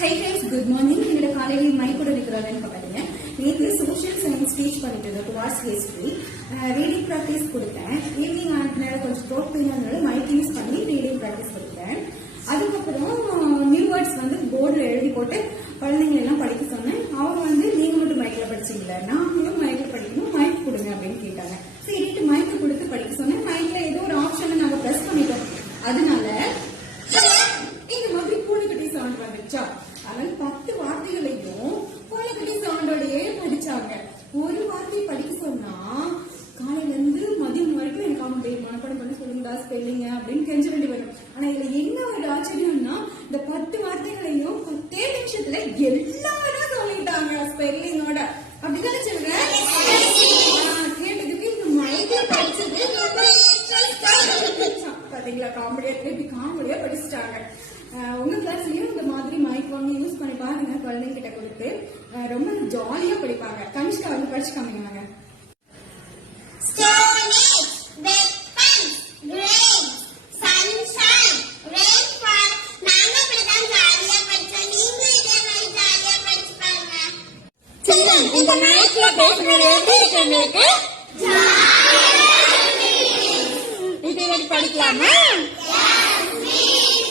Hi friends, good morning. என்னோட காலையில் mic கூட இருக்கிறாங்கன்னு பாருங்க. நேற்று சோஷியல் சயின்ஸ் டீச் பண்ணிட்டு இருந்தேன் டுவார்ட்ஸ் ஹிஸ்டரி. ரீடிங் ப்ராக்டிஸ் கொடுத்தேன். ஈவினிங் ஆனதுனால கொஞ்சம் த்ரோட் பெயினால மைக் யூஸ் பண்ணி ரீடிங் ப்ராக்டிஸ் கொடுத்தேன். அதுக்கப்புறம் நியூ வேர்ட்ஸ் வந்து போர்டில் எழுதி போட்டு குழந்தைங்களை எல்லாம் படிக்க சொன்னேன். அவங்க வந்து நீங்க மட்டும் மைக்ல படிச்சீங்களா, நாங்களும் மைக்ல படிக்கணும், மைக் கொடுங்க அப்படின்னு கேட்டாங்க. சரிட்டு மைக்கு கொடுத்து படிக்க சொன்னேன். மைக்ல ஏதோ ஒரு ஆப்ஷனை நாங்க பிரஸ் பண்ணிட்டோம். அதனால இந்த மாதிரி பூனைக்குட்டி சவுண்ட் வந்துச்சா. அதனால 10 வார்த்தைகளையும் பூனைக்குட்டி சவுண்டோடயே படிச்சாங்க. ஒரு வார்த்தை படிக்க சொன்னா காலையில இருந்து மதியம் வரைக்கும் எனக்கு அவங்க மனப்படம் பண்ண சொல்லுங்கடா ஸ்பெல்லிங்க அப்படின்னு கெஞ்ச வேண்டி வரும். ஆனா இதுல என்ன ஒரு ஆச்சரியம்னா இந்த 10 வார்த்தைகளையும் 10 நிமிஷத்துல எல்லாரும் சொல்லிட்டாங்க ஸ்பெல்லிங்கோட. அப்படிதானே சொல்றேன். கேட்டதுக்கு இந்த மைக்கை படிச்சது பாத்தீங்களா, காமெடியா இப்படி காமெடியா படிச்சுட்டாங்க. உங்க கிளாஸ்லயும் இந்த மாதிரி மைக் வாங்கி யூஸ் பண்ணி பாருங்க, குழந்தைங்க கிட்ட கொடுத்து ரொம்ப ஜாலியா படிப்பாங்க. கனிஷ்கா வந்து படிச்சு காமிங்க. இந்த மைக்ல பேசுறது எப்படி இருக்கு? இது படிக்கலாமா?